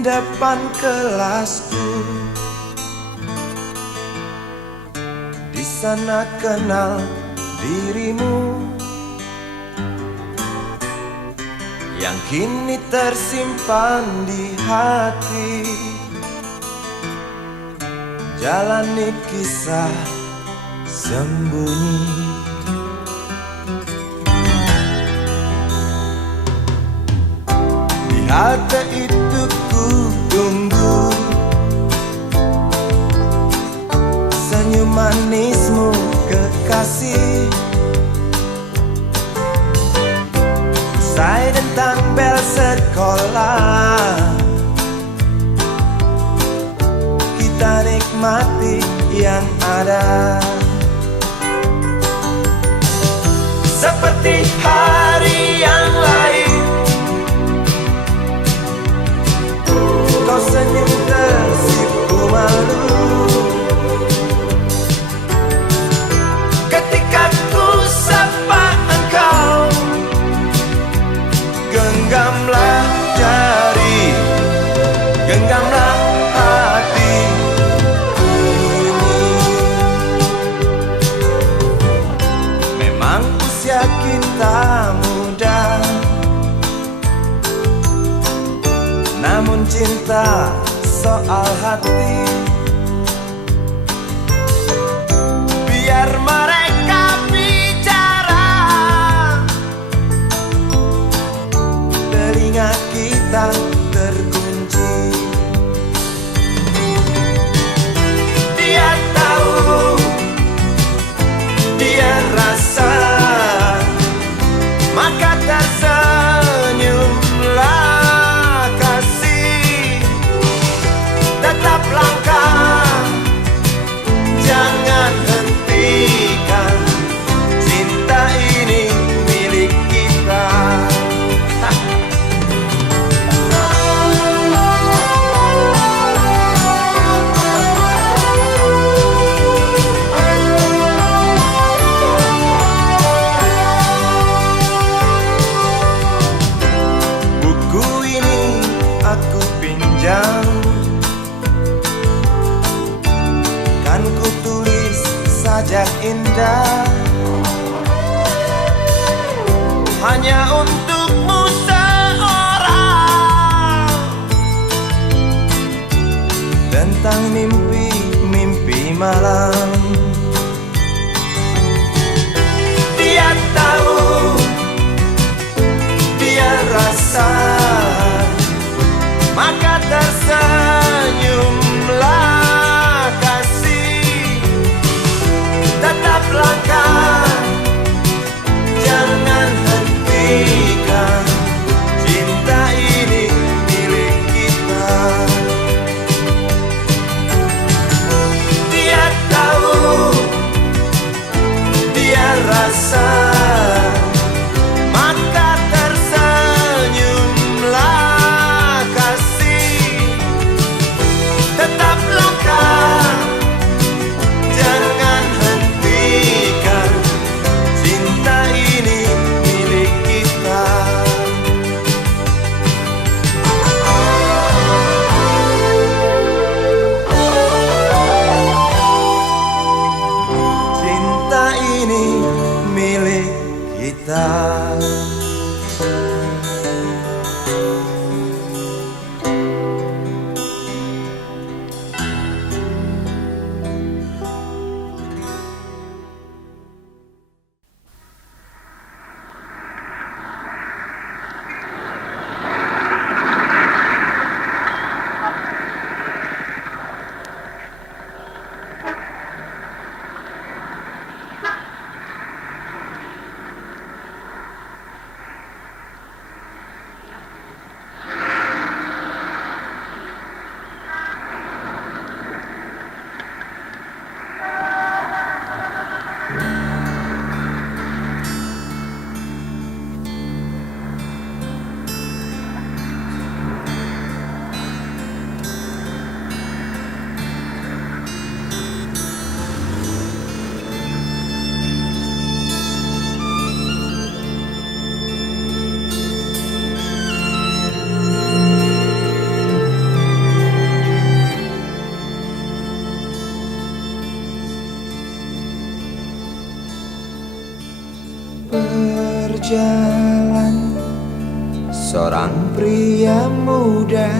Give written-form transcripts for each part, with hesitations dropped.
depan kelasku. Di sana kenal dirimu yang kini tersimpan di hati. Jalani kisah sembunyi. Di halte itu ku tunggu senyum manismu kekasih. Usai dentang bel sekolah, kita nikmati yang ada. Seperti hari yang lain, kau senyum tersipu malu ketika ku sapa engkau. Genggamlah jari, genggamlah hati ini. Memang usia kita muda, namun cinta soal hati. Biar mereka bicara, telinga kita terkunci. Dia tahu, dia rasa, maka tersenyumlah kasih. Tetap langkah, jangan hentikan, cinta ini milik kita. Buku ini aku pinjam, kan ku tulis sajak indah hanya untukmu seorang, tentang mimpi-mimpi malam. Dia tahu, dia rasa, maka tersenyumlah kasih. Tetap langkah, jangan hentikan, cinta ini milik kita. Dia tahu, dia rasa, maka tersenyumlah kasih. Tetap langkah, jangan hentikan, cinta ini milik kita. Cinta ini milik kita. jalan, seorang pria muda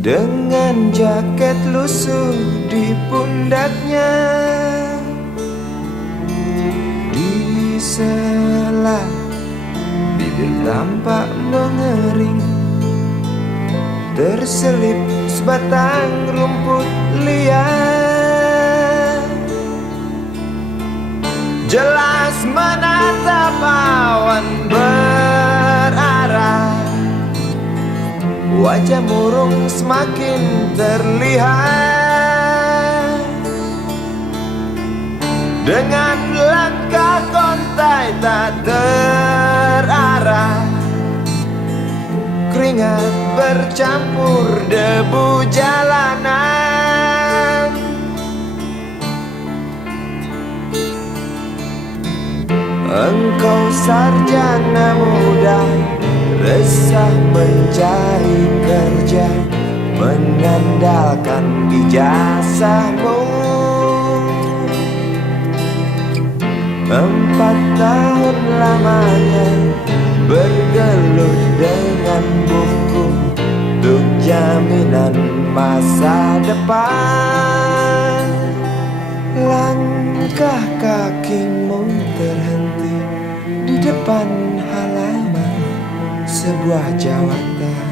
dengan jaket lusuh di pundaknya. Di sela bibir tampak mengering, terselip sebatang rumput liar. Jelas menatap awan berarah, wajah murung semakin terlihat. Dengan langkah kontai tak terarah, keringat bercampur debu jalanan. Engkau sarjana muda, resah mencari kerja, mengandalkan ijazahmu. 4 tahun lamanya bergelut dengan buku untuk jaminan masa depan. Langkah kakimu terhenti di depan halaman sebuah jawatan.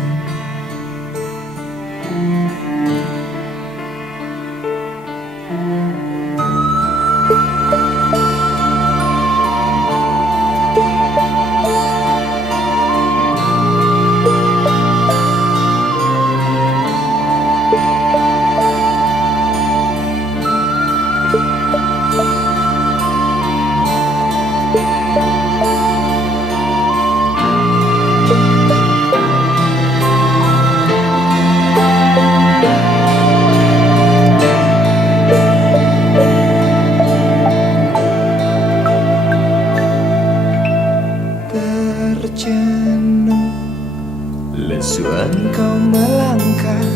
Tercenung lesu engkau melangkah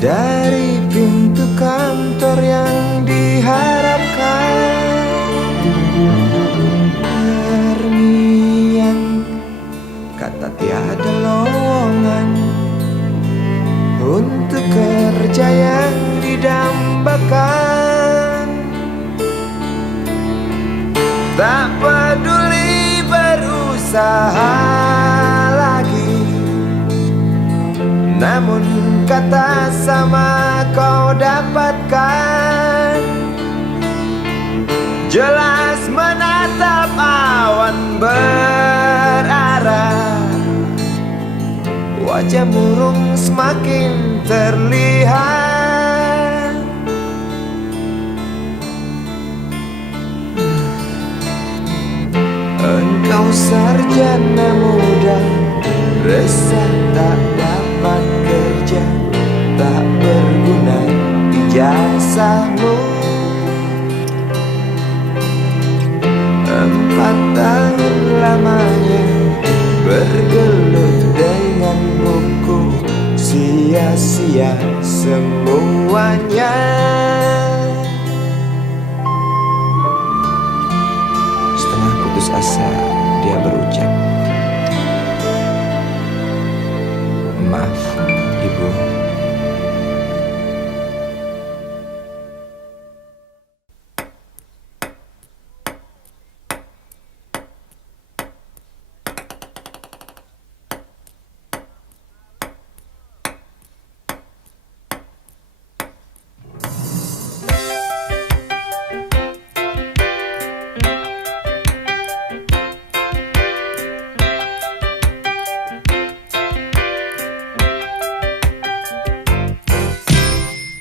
dari pintu kantor yang diharapkan. Terngiang kata tiada lowongan untuk kerja yang didambakan. Tak peduli berusaha lagi, namun kata sama kau dapatkan. Jelas menatap awan berarah, wajah murung semakin terlihat. Engkau sarjana muda, resah tak dapat kerja, tak berguna ijazahmu. 4 tahun lamanya bergelut dengan buku, sia-sia semuanya. Setengah putus asa dia berucap, "Maaf, Ibu."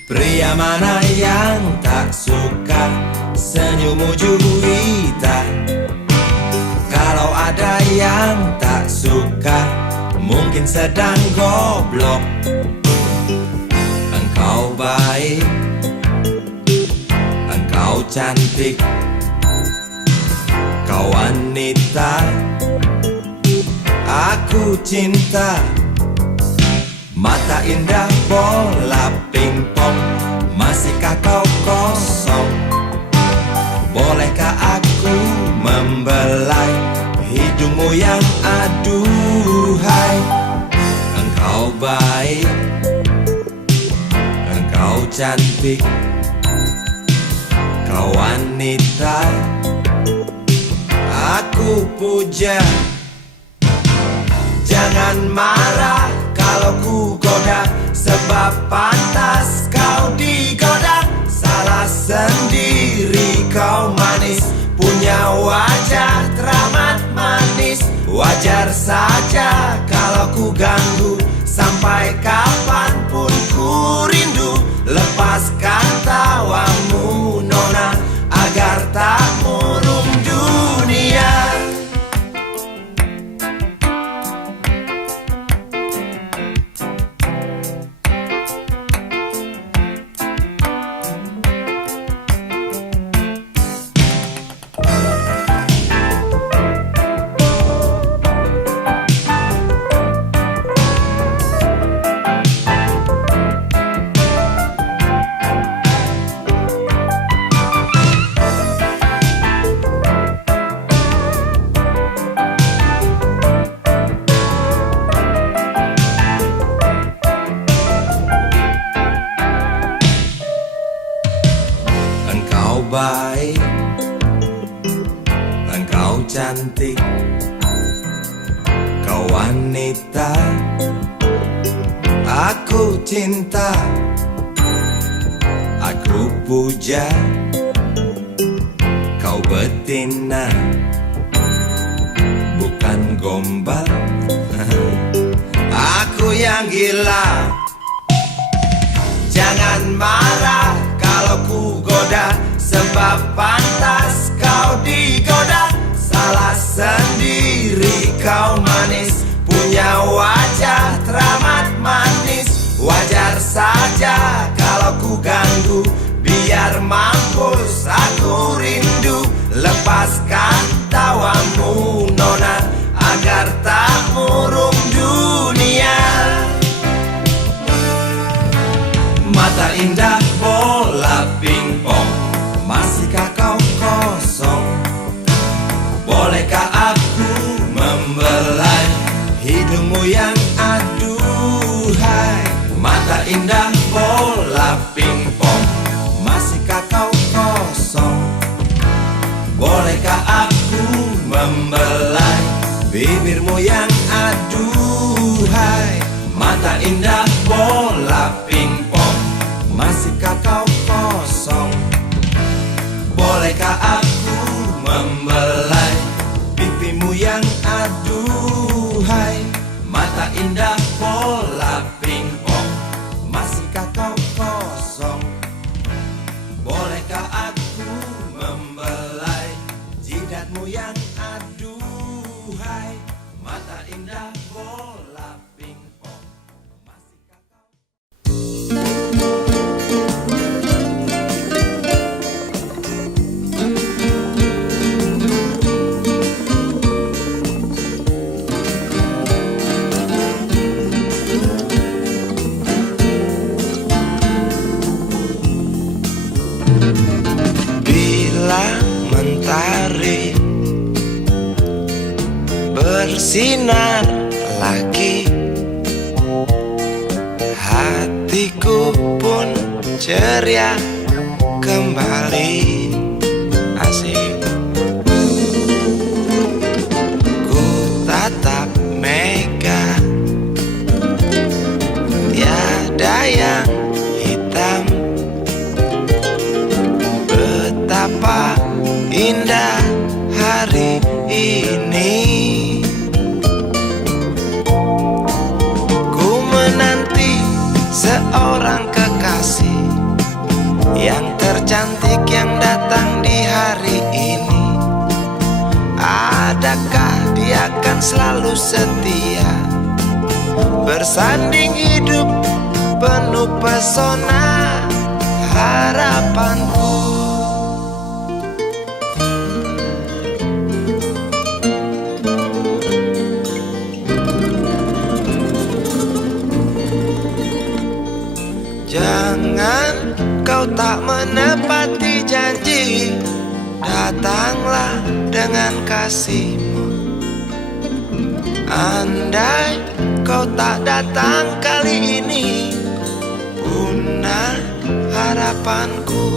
Pria mana yang tak suka senyummu Juwita? Kalau ada yang tak suka, mungkin sedang goblok. Engkau baik, engkau cantik, kau wanita aku cinta. Mata indah bola pingpong, masihkah kau kosong? Bolehkah aku membelah yang aduhai. Engkau baik, engkau cantik, kau wanita aku puja. Jangan marah kalau ku goda, sebab pantas kau digoda. Salah sendiri kau manis, punya wajah teramat manis. Wajar saja kalau ku ganggu, sampai kapanpun ku rindu. Lepaskan tawamu nona, agar tak murung dunia. Engkau baik, engkau cantik, kau wanita aku cinta. Aku puja kau betina, bukan gombal. Aku yang gila. Jangan marah kalau ku goda, sebab pantas kau digoda. Salah sendiri kau manis, punya wajah teramat manis. Wajar saja kalau ku ganggu, biar mampus aku rindu. Lepaskan tawamu nona, agar tak murung dunia. Mata indah bola pingpong, masihkah kau kosong? Bolehkah aku membelai hidungmu yang aduhai? Mata indah bola pingpong, masihkah kau kosong? Bolehkah aku membelai bibirmu yang aduhai? Mata indah bola pingpong, masihkah kau kosong? Bolehkah aku membelai pipimu yang aduhai? Mata indah bola pingpong, masihkah kau kosong? Bolehkah aku membelai jidatmu yang aduhai? Mata indah bola pingpong, masihkah kau? Bila mentari bersinar lagi, hatiku pun ceria kembali. Asik. Ku tatap mega, tiada yang hitam. Betapa indah hari ini. Ku menanti seorang kekasih yang tercantik yang datang di hari ini. Adakah dia akan selalu setia, bersanding hidup penuh pesona harapanku. Jangan kau tak menepati janji, datanglah dengan kasihmu. Andai kau tak datang kali ini, punah harapanku.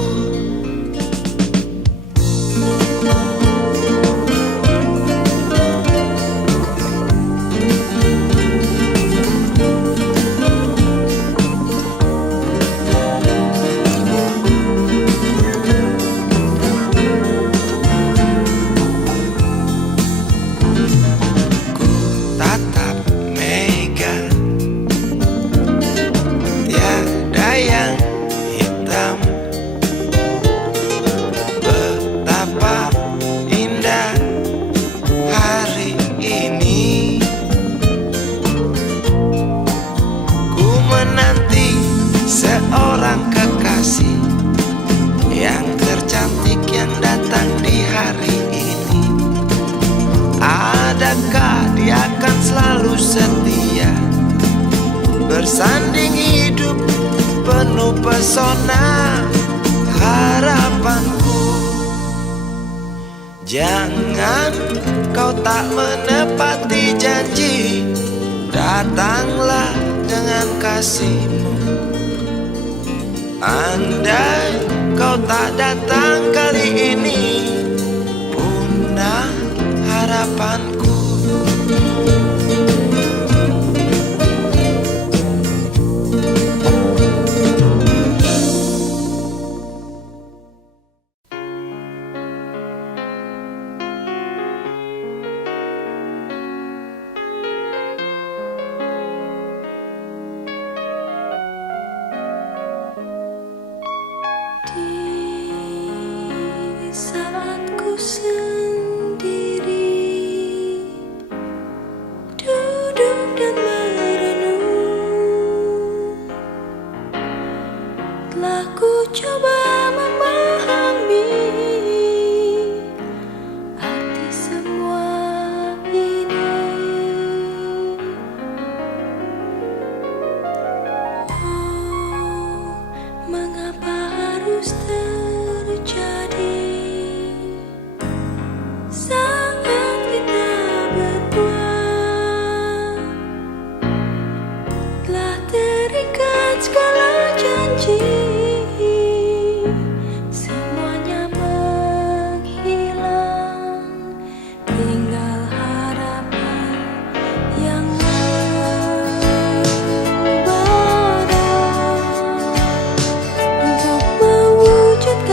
Seorang kekasih yang tercantik yang datang di hari ini. Adakah dia akan selalu setia, bersanding hidup penuh pesona harapanku. Jangan kau tak menepati janji, datanglah dengan kasihmu. Andai kau tak datang kali ini, punah harapanku. Di saat ku sendiri duduk dan merenung, telah ku coba memahami arti semua ini. Oh, mengapa harus terjadi saat kita berdua telah terikat segala janji, semuanya menghilang, tinggal harapan yang membara untuk mewujudkan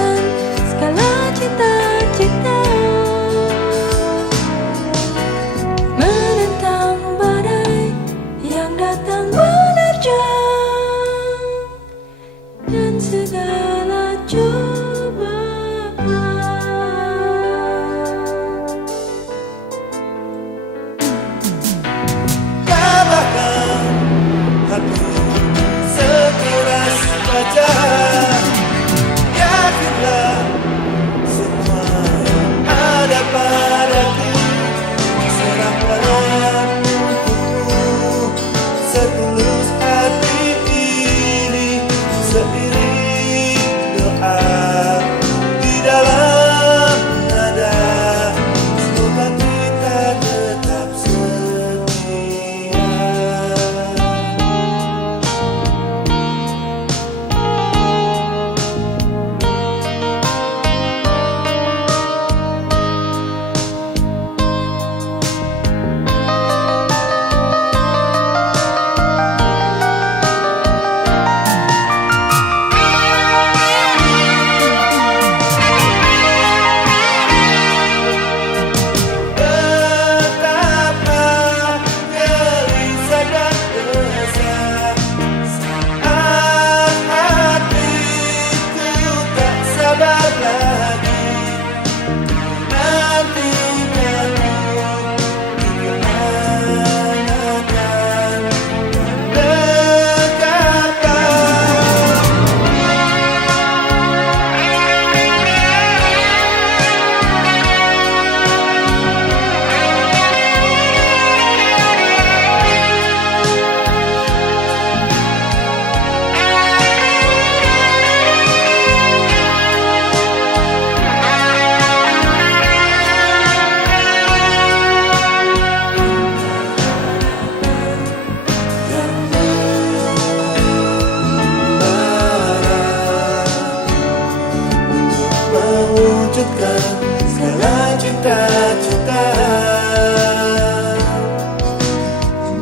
wujudkan segala cita-cita,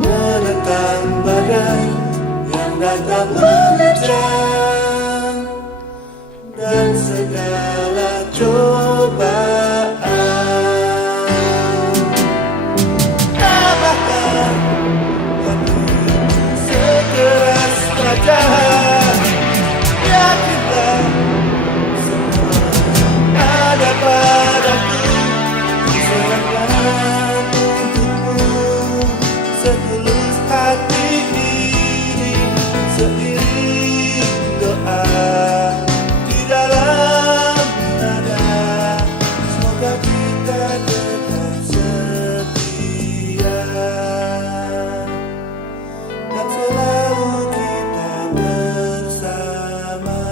menentang badai yang datang menerjang dan segala cobaan. Tabahkan hati sekeras kaca, yakinlah semua ada padaku. Serahkan untukmu setulus hati ini, seiring doa di dalam nada. Semoga kita tetap setia dan selalu kita bersama.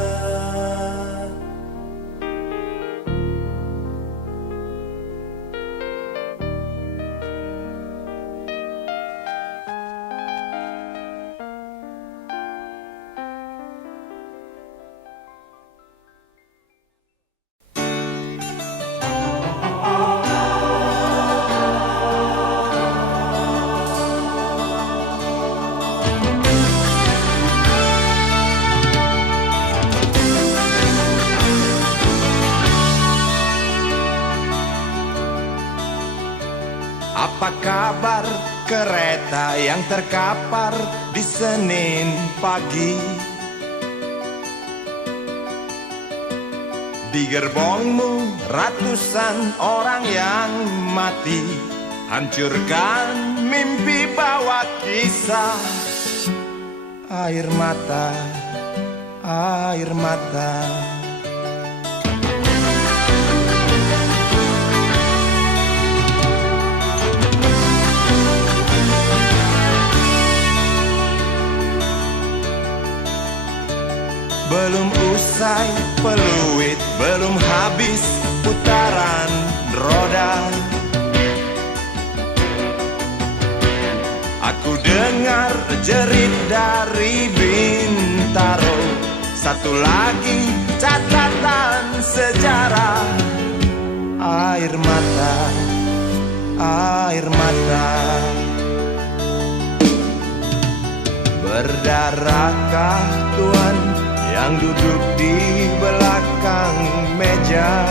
Apa kabar kereta yang terkapar di Senin pagi? Di gerbongmu ratusan orang yang mati, hancurkan mimpi bawa kisah. Air mata, air mata. Belum usai peluit, belum habis putaran roda, aku dengar jerit dari Bintaro. Satu lagi catatan sejarah. Air mata, air mata. Berdarahkah Tuhan yang duduk di belakang meja?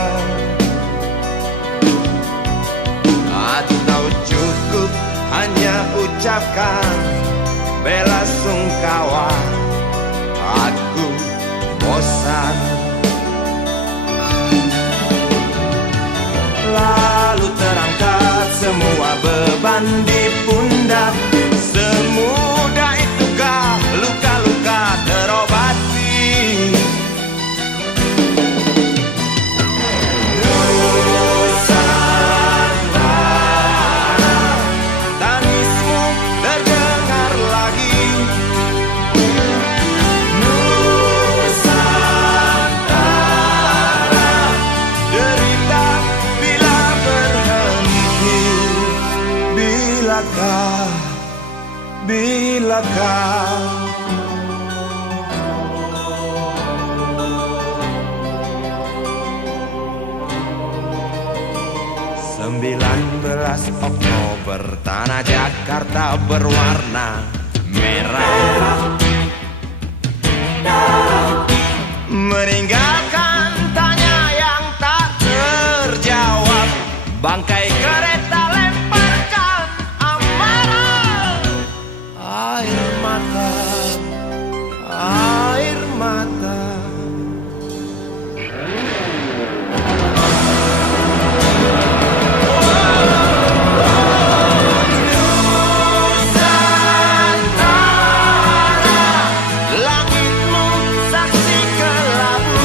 Atau cukup hanya ucapkan bela sungkawa? Aku bosan. Lalu terangkat semua beban di pundak. Semudah itukah luka-luka terobati? Bilakah 19 Oktober, tanah Jakarta berwarna merah, meninggalkan tanya yang tak terjawab. Bangkai kereta lemparkan amarah. Air mata, air mata. Nusantara, langitmu saksi kelabu.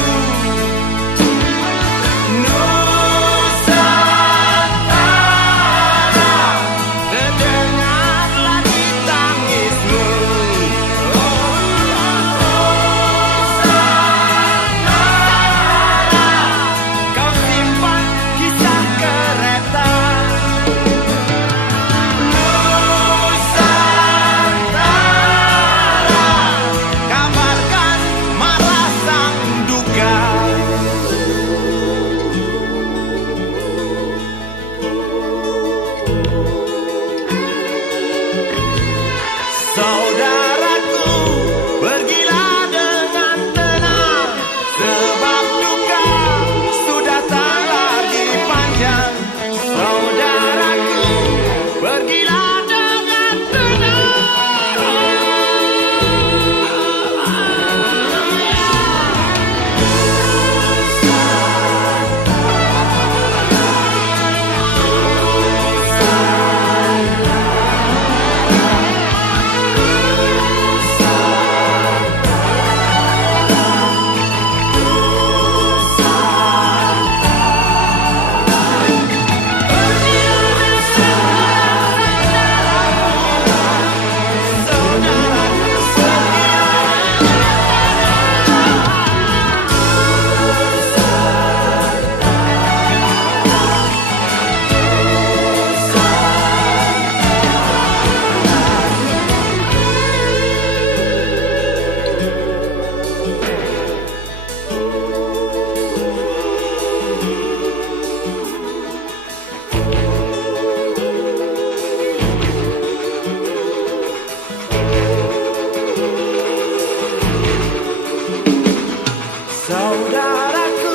saudaraku,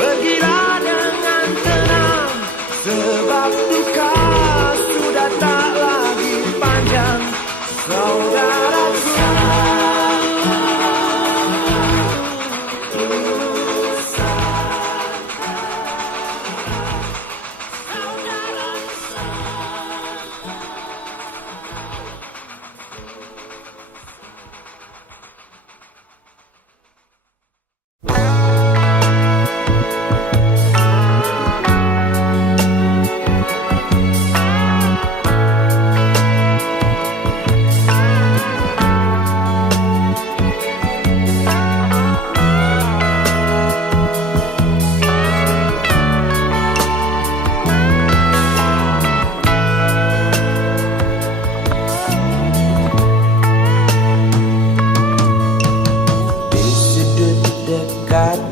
pergilah dengan tenang, sebab duka sudah tak lagi panjang, saudaraku.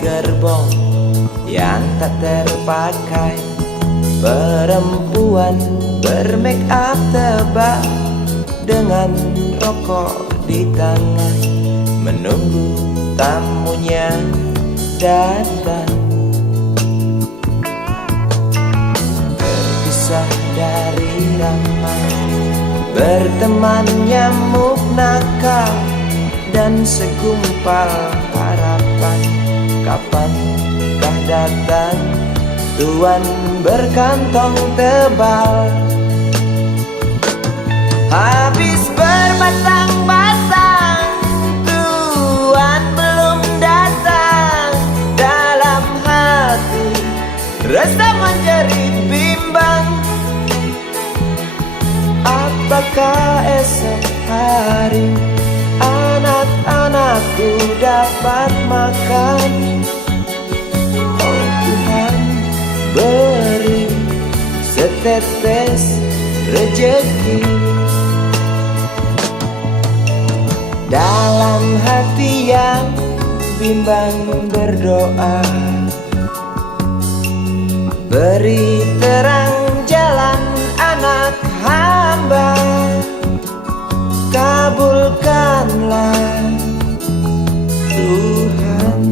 Gerbong yang tak terpakai, perempuan bermake up tebal dengan rokok di tangan, menunggu tamunya datang. Terpisah dari ramai, berteman nyamuk nakal dan segumpal harapan. Kapankah datang tuan berkantong tebal? Habis berpasang-pasang, tuan belum datang. Dalam hati rasa menjerit bimbang, apakah esok hari anak-anakku dapat makan? Oh Tuhan, beri setetes rejeki. Dalam hati yang bimbang berdoa, beri terang jalan anak hamba, kabulkanlah Tuhan.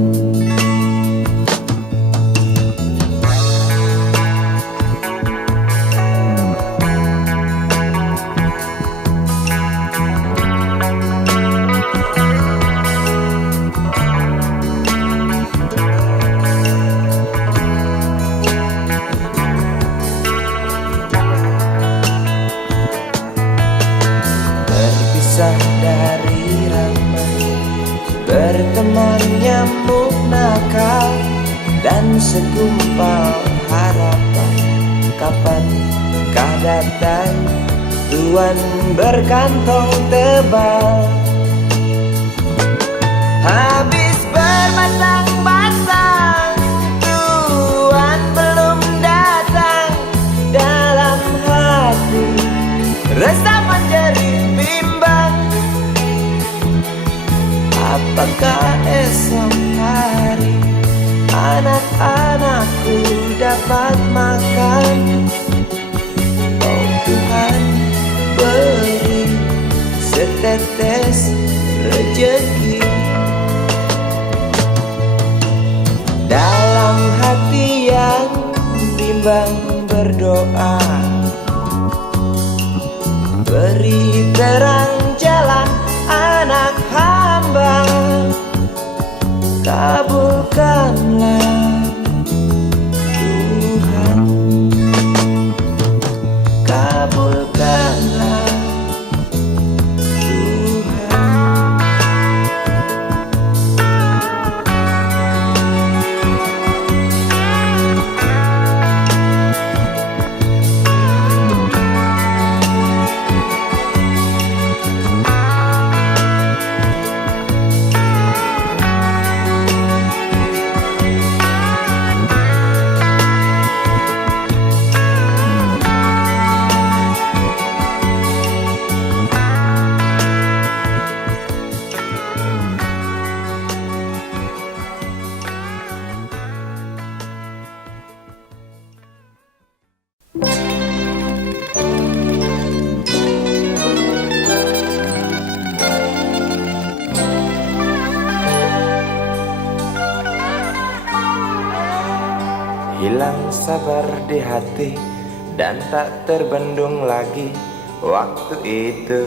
Terpisah dari ramai, berteman nyamuk nakal dan segumpal harapan. Kapankah datang tuan berkantong tebal? Habis berpasang-pasang, tuan belum datang. Dalam hati rasa menjerit bimbang, apakah esok hari anak-anakku dapat makan? Oh Tuhan, beri setetes rejeki. Dalam hati yang bimbang berdoa, beri terang jalan anak hamba, kabulkanlah Tuhan, kabulkanlah Tuhan. Hilang sabar di hati dan tak terbendung lagi waktu itu.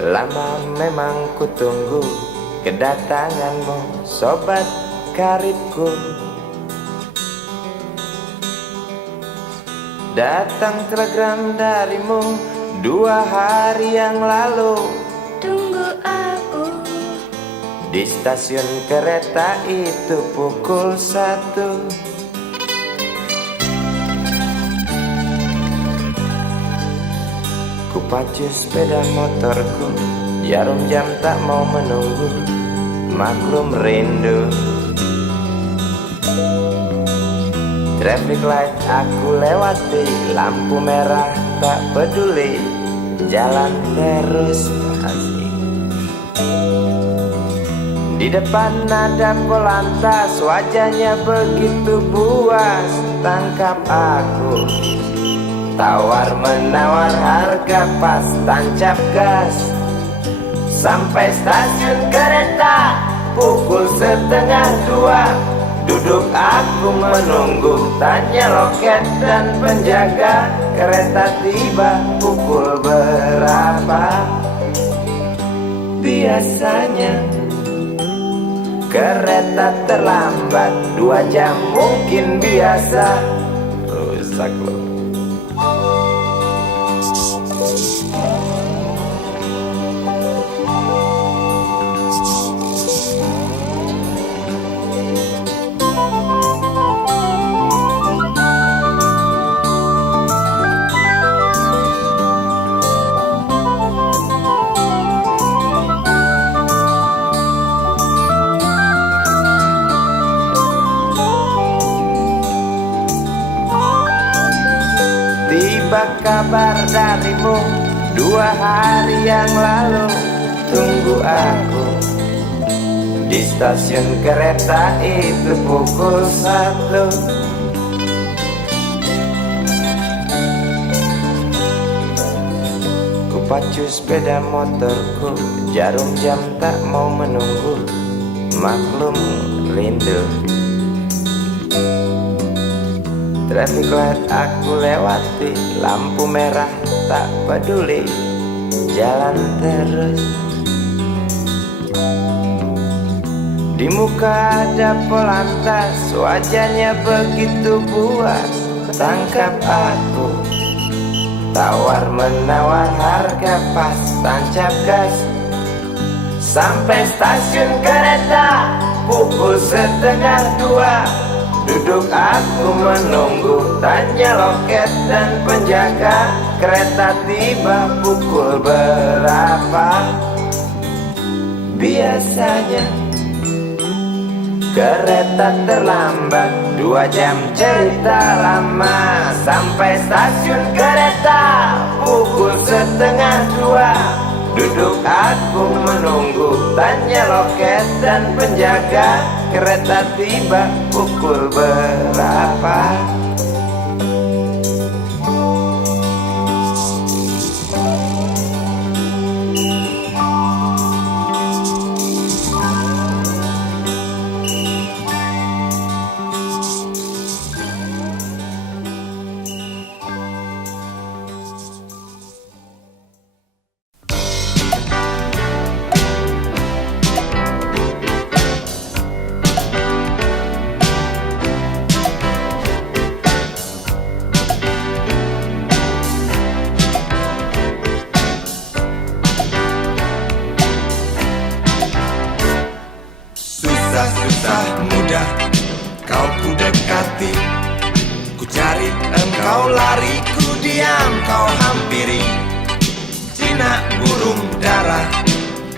Lama memang ku tunggu kedatanganmu, sobat karibku. Datang telegram darimu 2 hari yang lalu. Tunggu aku Di stasiun kereta itu pukul 1. Ku pacu sepeda motorku, jarum jam tak mau menunggu, maklum rindu. Traffic light aku lewati, lampu merah tak peduli, jalan terus asik. Di depan ada polantas, wajahnya begitu buas, tangkap aku. Tawar menawar harga pas, tancap gas. Sampai stasiun kereta pukul 1:30. Duduk aku menunggu, tanya loket dan penjaga, kereta tiba pukul berapa. Biasanya kereta terlambat 2 jam mungkin biasa. Rusak loh. Tiba kabar darimu 2 hari yang lalu. Tunggu aku di stasiun kereta itu pukul 1. Ku pacu sepeda motorku, jarum jam tak mau menunggu, maklum rindu. Traffic light aku lewati, lampu merah tak peduli, jalan terus. Di muka ada polantas, wajahnya begitu buas, tangkap aku. Tawar menawar harga pas, tancap gas. Sampai stasiun kereta pukul 1:30. Duduk aku menunggu, tanya loket dan penjaga, kereta tiba pukul berapa. Biasanya kereta terlambat 2 jam, cerita lama. Sampai stasiun kereta pukul 1:30. Duduk aku menunggu, tanya loket dan penjaga, kereta tiba pukul berapa. Susah mudah kau ku dekati, ku cari engkau lari, ku diam kau hampiri. Jinak burung dara,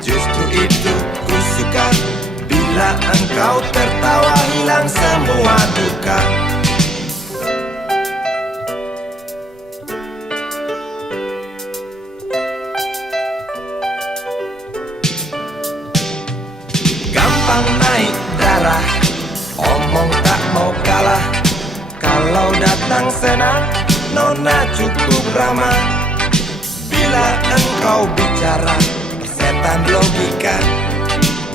justru itu ku suka. Bila engkau tertawa hilang semua duka. Gampang naik darah, omong tak mau kalah. Kalau datang senang, nona cukup ramah. Bila engkau bicara, setan logika.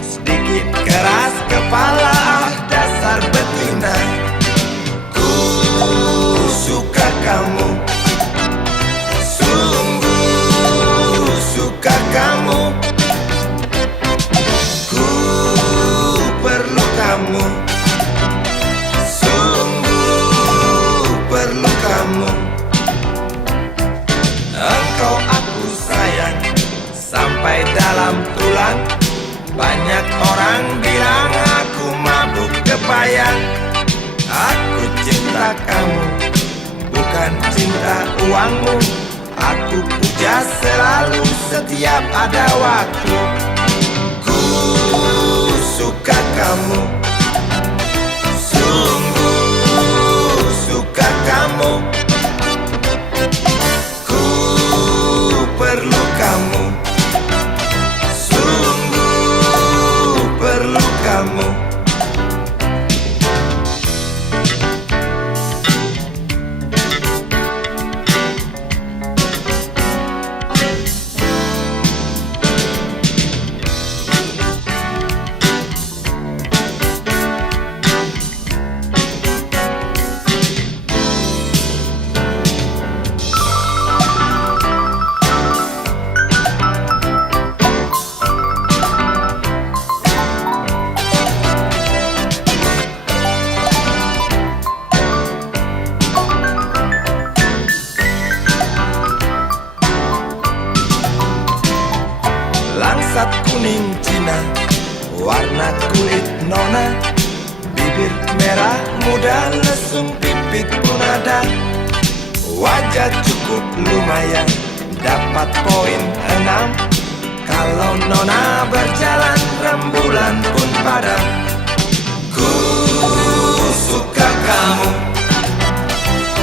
Sedikit keras kepala, Orang bilang aku mabuk kepayang. Aku cinta kamu, bukan cinta uangmu. Aku puja selalu setiap ada waktu. Ku suka kamu, sungguh suka kamu. Ku perlu kamu, sungguh perlu kamu. Langsat kuning Cina, warna kulit nona. Bibir merah muda, lesung pipit pun ada. Wajah cukup lumayan, dapat poin 6. Kalau nona berjalan, rembulan pun padam. Ku suka kamu,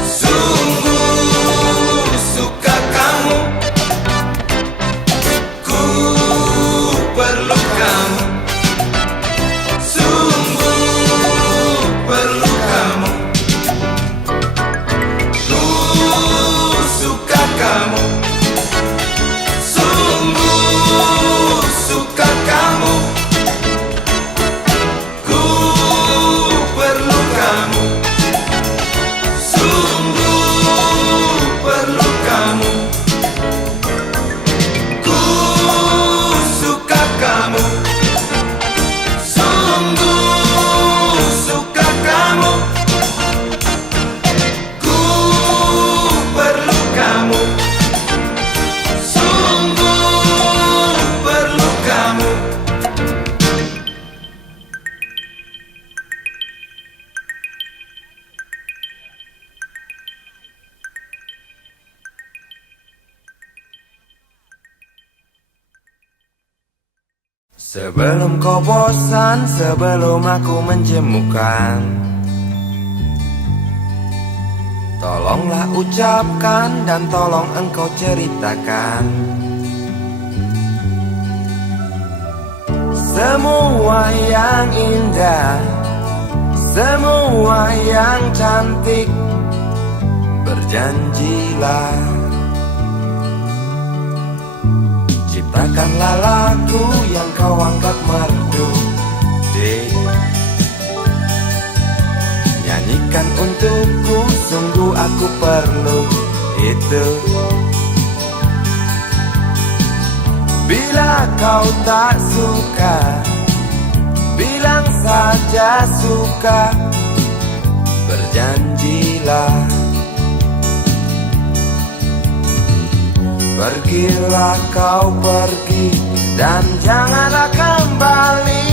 sungguh suka kamu. Perlu kamu, sungguh perlu kamu. Ku suka kamu, sungguh suka kamu. Ku perlu kamu, sungguh perlu kamu. Kamu, sungguh suka kamu. Ku perlu kamu, sungguh perlu kamu. Sebelum kau bosan, sebelum aku menjemukan, tolonglah ucapkan dan tolong engkau ceritakan semua yang indah, semua yang cantik. Berjanjilah, ciptakanlah lagu yang kau anggap merdu. Nyanyikan untukku, sungguh aku perlu itu. Bila kau tak suka, bilang saja suka. Berjanjilah, pergilah kau pergi dan janganlah kembali.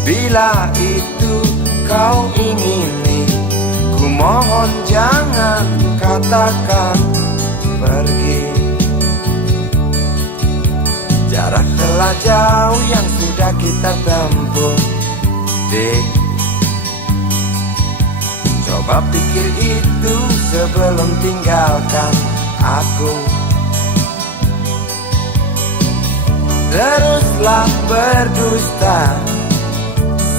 Bila itu kau ingini, ku mohon jangan katakan pergi. Jarak telah jauh yang sudah kita tempuh, dek. Coba pikir itu sebelum tinggalkan aku. Teruslah berdusta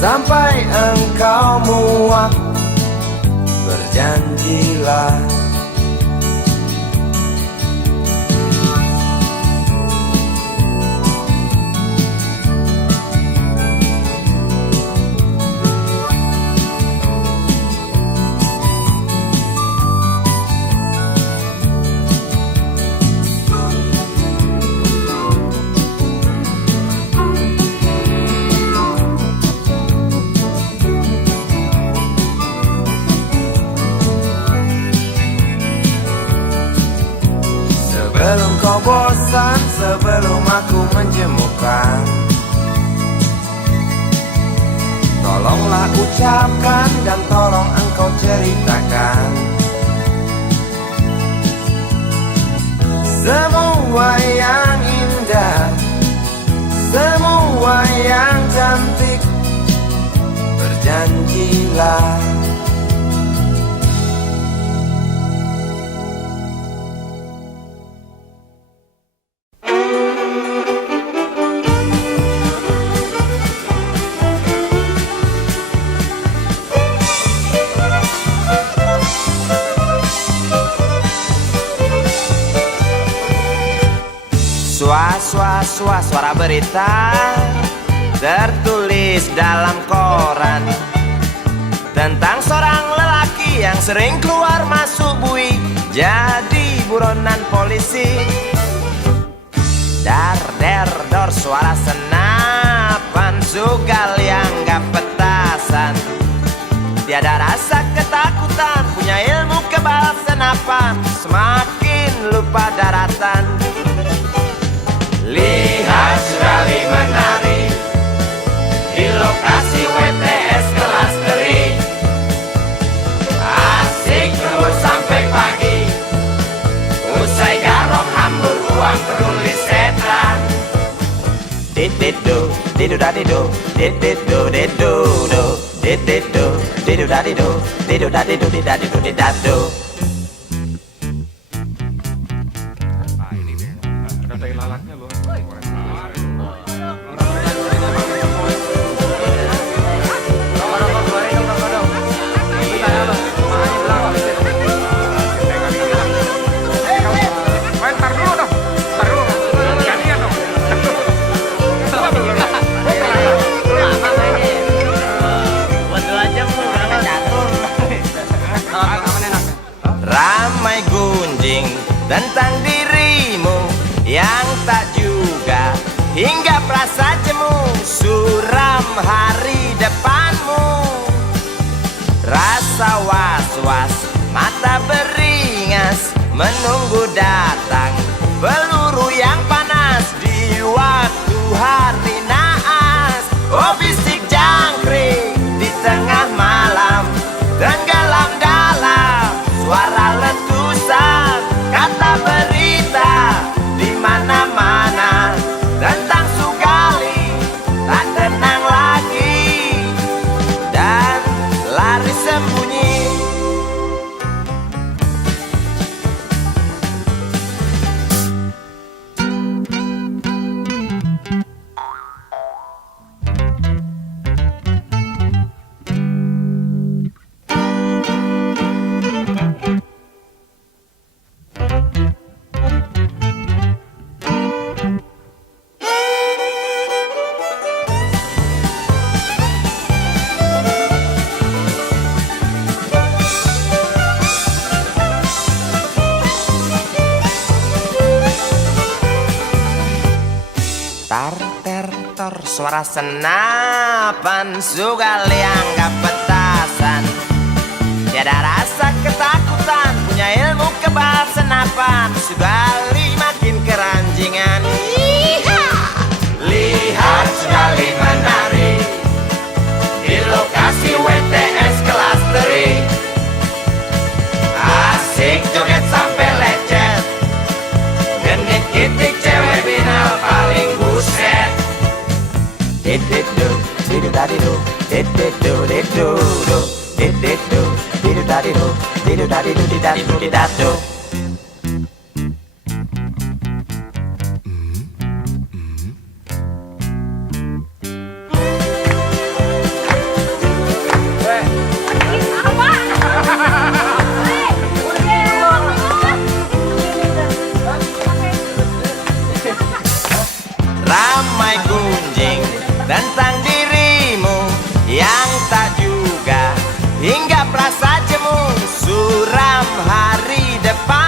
sampai engkau muak. Berjanjilah, sebelum kau bosan, sebelum aku menjemukan, telah ucapkan dan tolong engkau ceritakan semua yang indah, semua yang cantik. Berjanjilah. Suara berita tertulis dalam koran tentang seorang lelaki yang sering keluar masuk bui jadi buronan polisi. Dar der dor suara senapan sugal yang gak petasan, tiada rasa ketakutan, punya ilmu kebal senapan, semakin lupa daratan. Lihat sekali menari di lokasi WTS kelas teri, asik terus sampai pagi, usai garong hambur uang tulis setan. Dididu didu dadidu dididu didu do dididu didu dadidu didu dadidu didadidu didadu. Ramai gunjing tentang dirimu yang tak juga hingga perasa jemu, suram hari depanmu. Rasa was-was, mata beringas, menunggu datang peluru yang panas di waktu hari naas. Oh bisik jangkrik di tengah malam, tenggelam dalam suara letusan, kata berita di mana-mana tentang Sugali tak tenang lagi dan lari sembunyi. Tar suara senapan sugal yang gak petasan, tiada rasa ketakutan, punya ilmu kebal senapan, Sugali makin keranjingan. Lihat Sugali menari di lokasi WTS kelas teri, asik joget sampai lecet, genit kitik cewek binal paling buset. Dididu didu dadidu dididu didu do dididu didu dadidu didu dadidu didadidu didadu. Ramai gunjing tentang dirimu yang tak juga hingga perasa jemu, suram hari depan.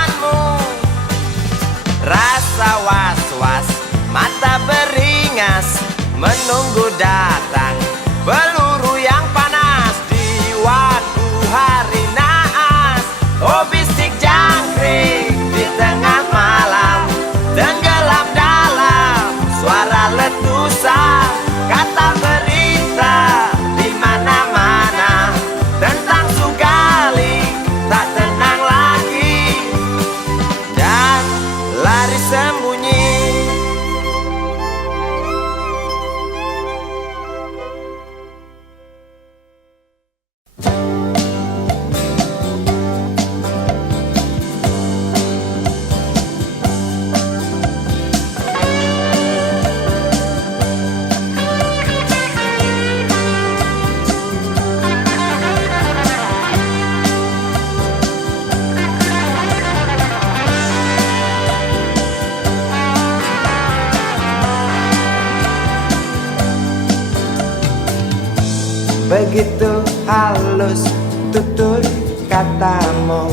begitu halus tutur katamu,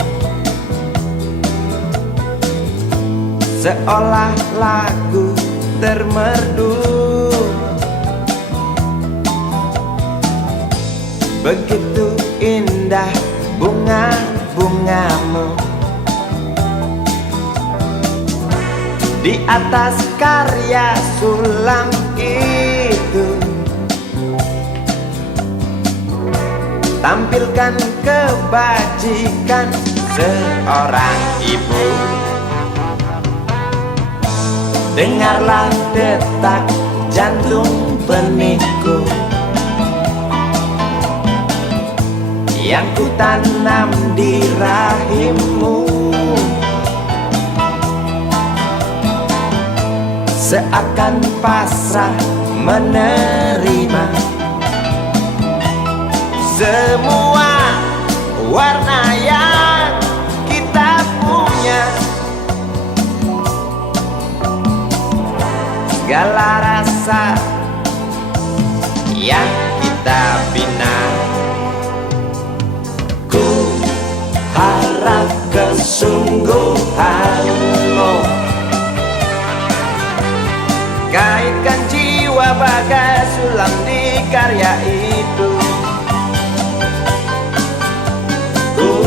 seolah lagu termerdu. Begitu indah bunga-bungamu di atas karya sulam itu. Tampilkan kebajikan seorang ibu. Dengarlah detak jantung benihku yang ku tanam di rahimmu. Seakan pasrah menerima semua warna yang kita punya, segala rasa yang kita bina. Ku harap kesungguhanmu, kaitkan jiwa bagai sulam di karya itu. Ku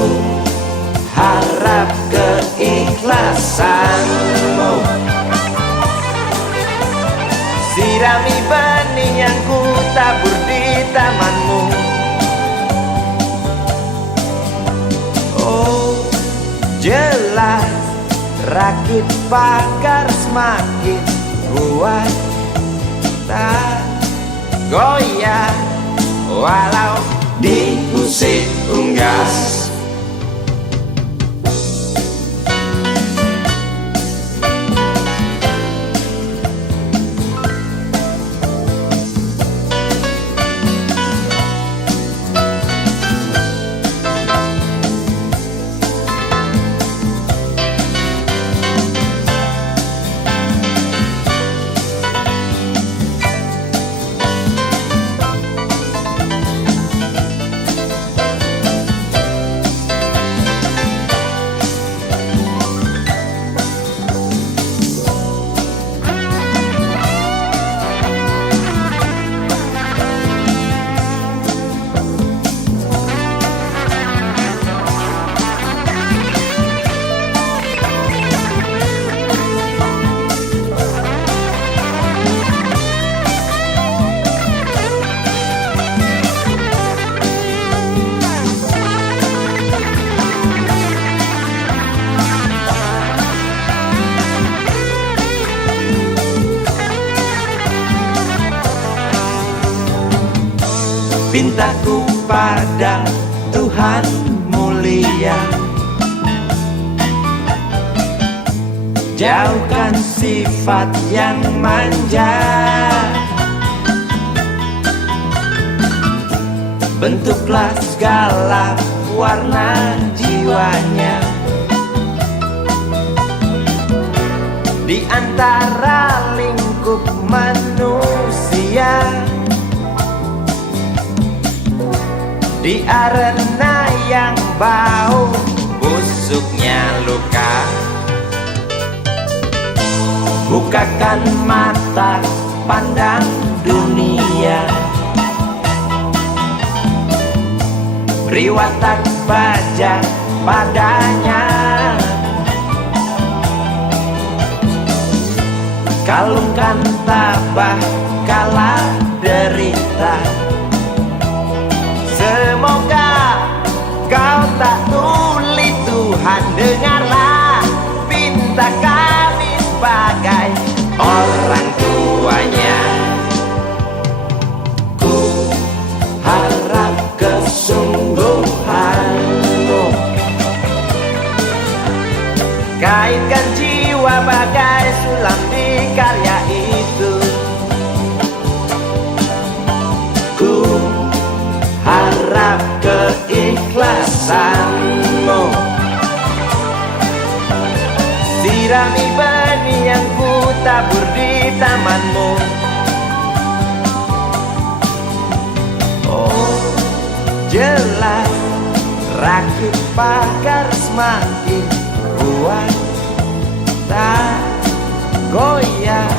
harap keikhlasanmu, sirami benih yang ku tabur di tamanmu. Oh, jelas rakit pagar semakin kuat, tak goyah walau diusik unggas. Pintaku pada Tuhan mulia, jauhkan sifat yang manja. Bentuklah segala warna jiwanya di antara lingkup manusia. Di arena yang bau busuknya luka, bukakan mata pandang dunia, beri watak baja padanya. Kalungkan tabah kala derita, semoga kau tak tuli. Tuhan dengarlah pinta kami sebagai orang tuanya. Ku harap kesungguhanmu, kaitkan jiwa bagai sulam di karya itu. Ku harap keikhlasanmu, sirami benih yang ku tabur di tamanmu. Oh, jelas, rakit pagar semakin kuat, tak goyah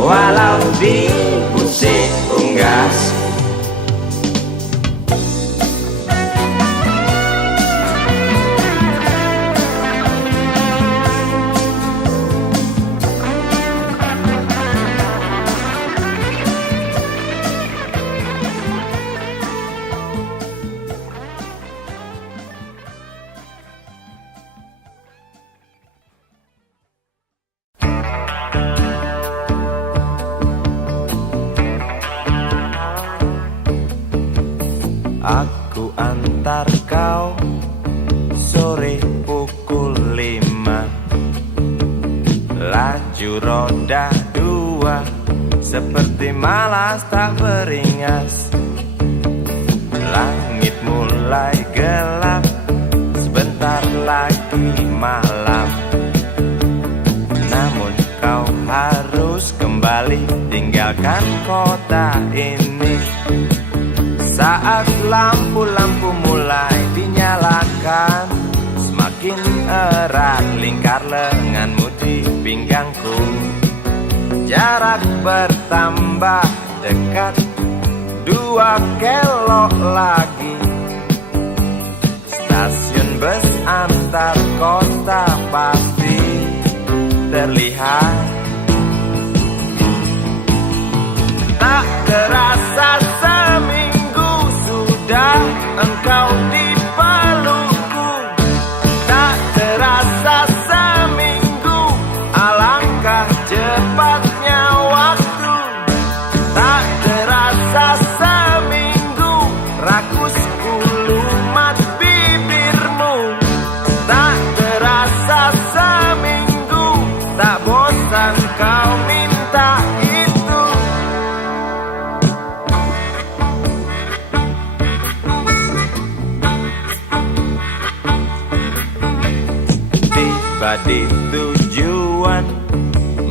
walau diusik unggas. Aku antar kau sore pukul 5, laju roda 2 seperti malas tak beringas. Langit mulai gelap, sebentar lagi malam. Namun kau harus kembali tinggalkan kota ini. Saat lampu-lampu mulai dinyalakan, semakin erat lingkar lenganmu di pinggangku. Jarak bertambah dekat, 2 kelok lagi. Stasiun bus antar kota pasti terlihat. Tak terasa seminggu sudah engkau di pelukku. Tak terasa seminggu, alangkah cepatnya waktu. Tak terasa seminggu, rakusku lumat bibirmu. Tak terasa seminggu, tak bosan kau minta itu. Tiba di tujuan,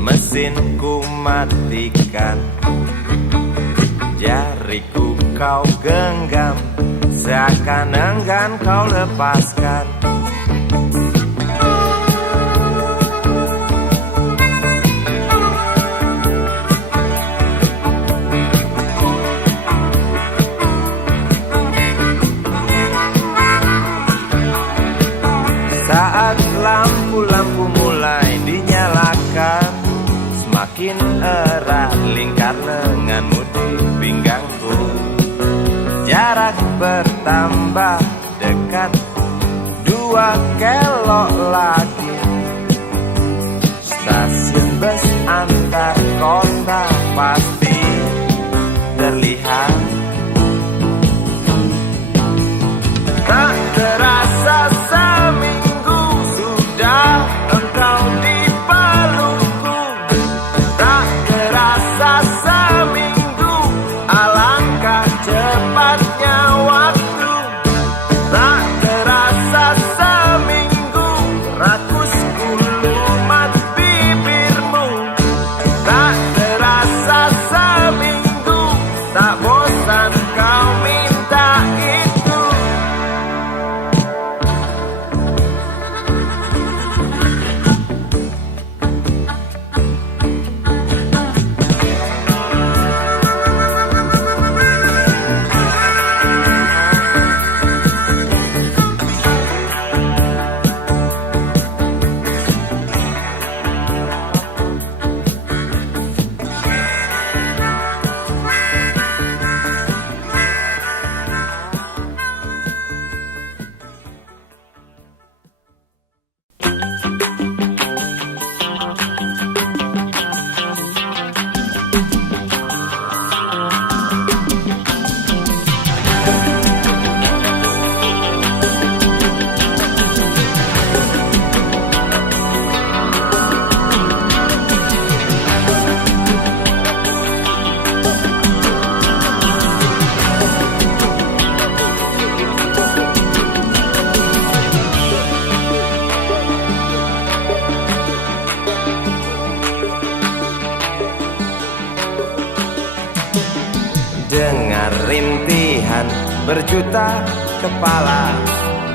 mesinku matikan. Jariku kau genggam, seakan enggan kau lepaskan. Saat lampu-lampu mulai dinyalakan, semakin erat lingkar lenganmu di pinggangku. Jarak bertambah dekat, 2 kelok lagi. Stasiun bus antar kota pasti terlihat. Tak terasa seminggu sudah engkau di pelukku. Tak terasa seminggu, alangkah cepatnya waktu. Tak terasa seminggu, rakusku lumat bibirmu. Tak terasa seminggu, tak bosan kau minta itu. Dengar rintihan berjuta kepala,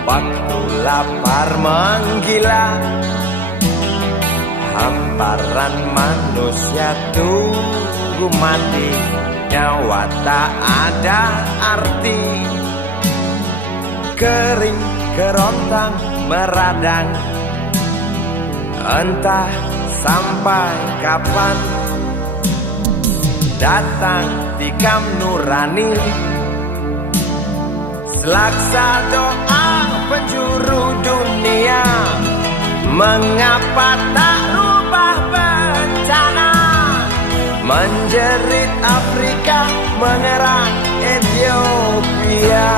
waktu lapar menggila, hamparan manusia tunggu mati, nyawa tak ada arti. Kering kerontang meradang, entah sampai kapan. Datang tikam nurani, selaksa doa penjuru dunia. Mengapa tak rubah bencana, menjerit Afrika, menyerang Ethiopia.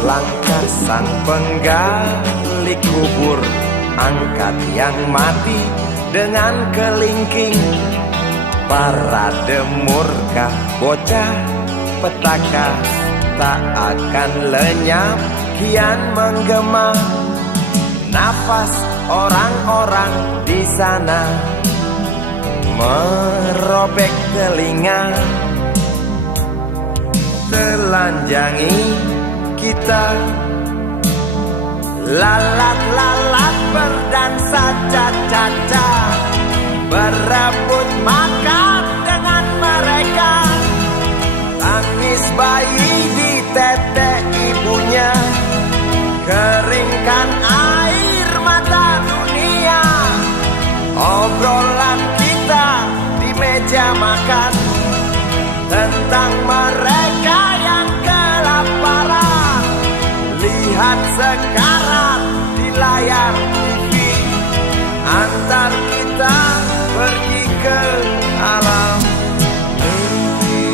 Langkah sang penggali kubur, angkat yang mati dengan kelingking. Parade murka bocah petaka tak akan lenyap, kian menggema. Nafas orang-orang di sana merobek telinga, telanjangi kita. Lalat-lalat berdansa caca-caca, berebut makan dengan mereka. Tangis bayi di tete ibunya, keringkan air mata dunia. Obrolan kita di meja makan tentang mereka yang kelaparan. Lihat sekarang di layar TV, antar kita pergi ke alam mimpi.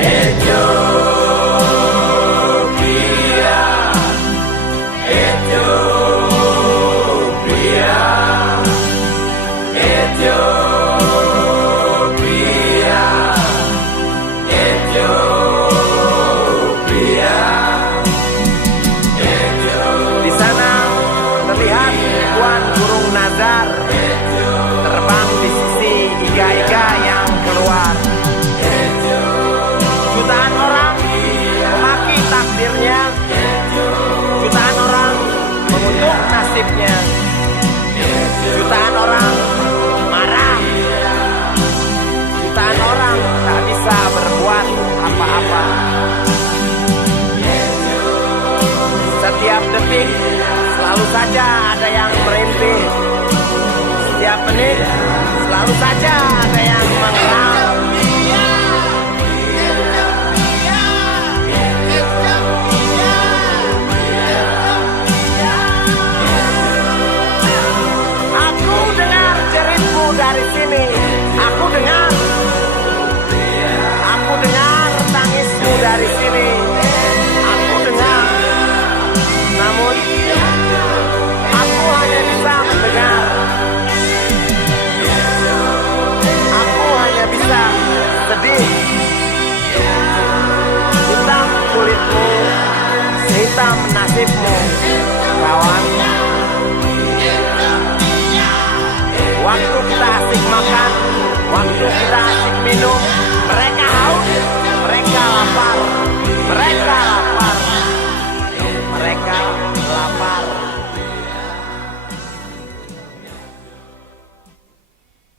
Ethiopia, Ethiopia, Ethiopia, Ethiopia. Terbang di sisi iga-iga yang keluar. Jutaan orang memaki takdirnya, jutaan orang mengutuk nasibnya, jutaan orang marah, jutaan orang tak bisa berbuat apa-apa. Setiap detik selalu saja ada yang merintih, setiap menit selalu saja ada yang mengerang. Aku dengar jeritmu dari sini, aku dengar tangismu dari sini, aku dengar. Namun aku hanya bisa mendengar. Aku hanya bisa sedih. Hitam kulitmu, sehitam nasibmu, kawan. Waktu kita asik makan, waktu kita asik minum, mereka haus.